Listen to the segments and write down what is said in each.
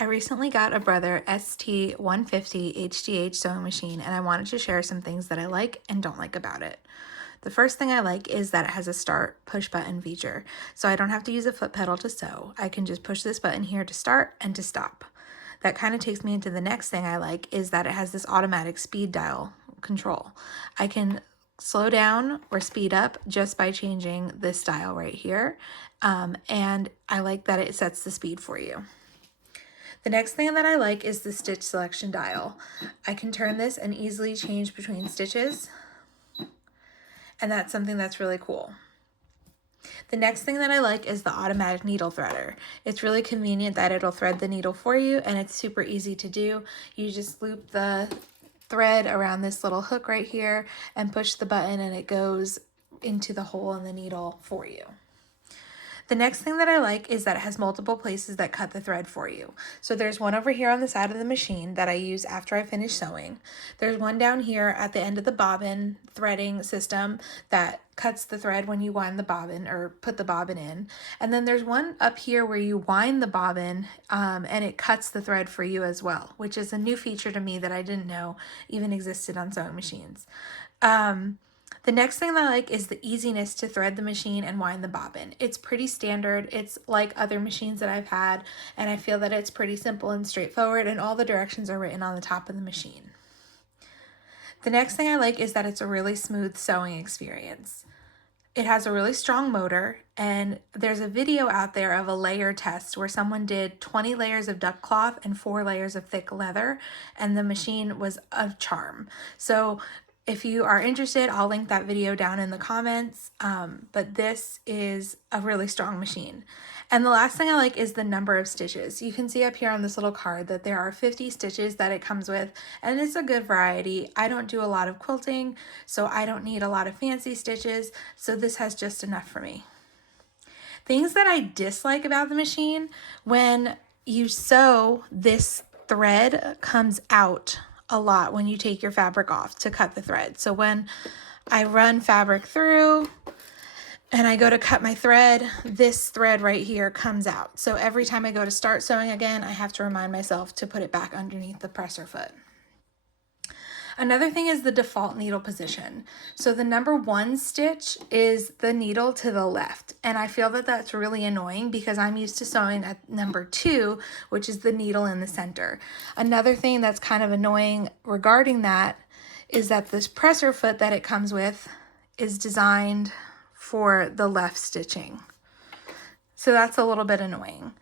I recently got a Brother ST150HDH sewing machine, and I wanted to share some things that I like and don't like about it. The first thing I like is that it has a start push button feature, so I don't have to use a foot pedal to sew. I can just push this button here to start and to stop. That kind of takes me into the next thing I like is that it has this automatic speed dial control. I can slow down or speed up just by changing this dial right here, and I like that it sets the speed for you. The next thing that I like is the stitch selection dial. I can turn this and easily change between stitches, and that's something that's really cool. The next thing that I like is the automatic needle threader. It's really convenient that it'll thread the needle for you, and it's super easy to do. You just loop the thread around this little hook right here and push the button, and it goes into the hole in the needle for you. The next thing that I like is that it has multiple places that cut the thread for you. So there's one over here on the side of the machine that I use after I finish sewing. There's one down here at the end of the bobbin threading system that cuts the thread when you wind the bobbin or put the bobbin in. And then there's one up here where you wind the bobbin and it cuts the thread for you as well, which is a new feature to me that I didn't know even existed on sewing machines. The next thing that I like is the easiness to thread the machine and wind the bobbin. It's pretty standard. It's like other machines that I've had, and I feel that it's pretty simple and straightforward, and all the directions are written on the top of the machine. The next thing I like is that it's a really smooth sewing experience. It has a really strong motor, and there's a video out there of a layer test where someone did 20 layers of duck cloth and 4 layers of thick leather, and the machine was a charm. So if you are interested, I'll link that video down in the comments, but this is a really strong machine. And the last thing I like is the number of stitches. You can see up here on this little card that there are 50 stitches that it comes with, and it's a good variety. I don't do a lot of quilting, so I don't need a lot of fancy stitches, so this has just enough for me. Things that I dislike about the machine: when you sew, this thread comes out a lot when you take your fabric off to cut the thread. So when I run fabric through and I go to cut my thread, this thread right here comes out. So every time I go to start sewing again, I have to remind myself to put it back underneath the presser foot. Another thing is the default needle position. So the number 1 stitch is the needle to the left. And I feel that that's really annoying because I'm used to sewing at number 2, which is the needle in the center. Another thing that's kind of annoying regarding that is that this presser foot that it comes with is designed for the left stitching. So that's a little bit annoying.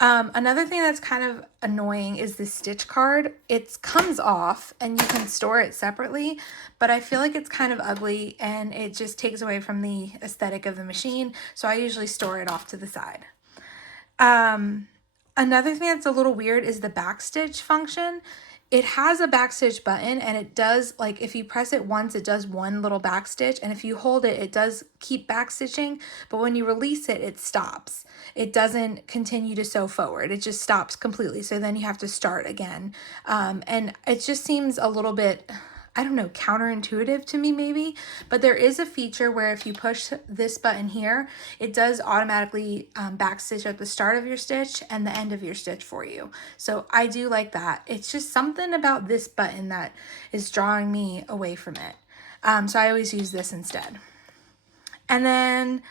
Another thing that's kind of annoying is the stitch card. It comes off and you can store it separately, but I feel like it's kind of ugly and it just takes away from the aesthetic of the machine. So I usually store it off to the side. Another thing that's a little weird is the backstitch function. It has a backstitch button, and it does, like, if you press it once, it does one little backstitch, and if you hold it, it does keep backstitching, but when you release it, it stops. It doesn't continue to sew forward. It just stops completely, so then you have to start again. And it just seems a little bit, I don't know, counterintuitive to me maybe, but there is a feature where if you push this button here, it does automatically backstitch at the start of your stitch and the end of your stitch for you. So I do like that. It's just something about this button that is drawing me away from it. So I always use this instead. And then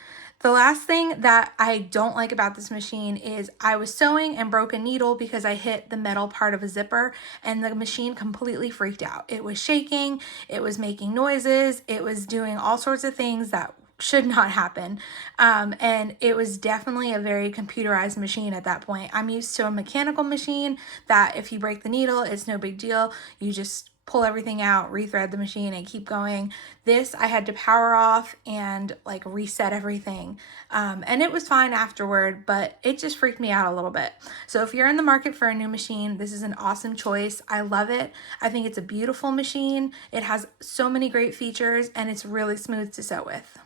the last thing that I don't like about this machine is I was sewing and broke a needle because I hit the metal part of a zipper, and the machine completely freaked out. It was shaking, it was making noises, it was doing all sorts of things that should not happen. And it was definitely a very computerized machine at that point. I'm used to a mechanical machine that if you break the needle, it's no big deal. You just pull everything out, rethread the machine, and keep going. This, I had to power off and like reset everything. And it was fine afterward, but it just freaked me out a little bit. So if you're in the market for a new machine, this is an awesome choice. I love it. I think it's a beautiful machine. It has so many great features, and it's really smooth to sew with.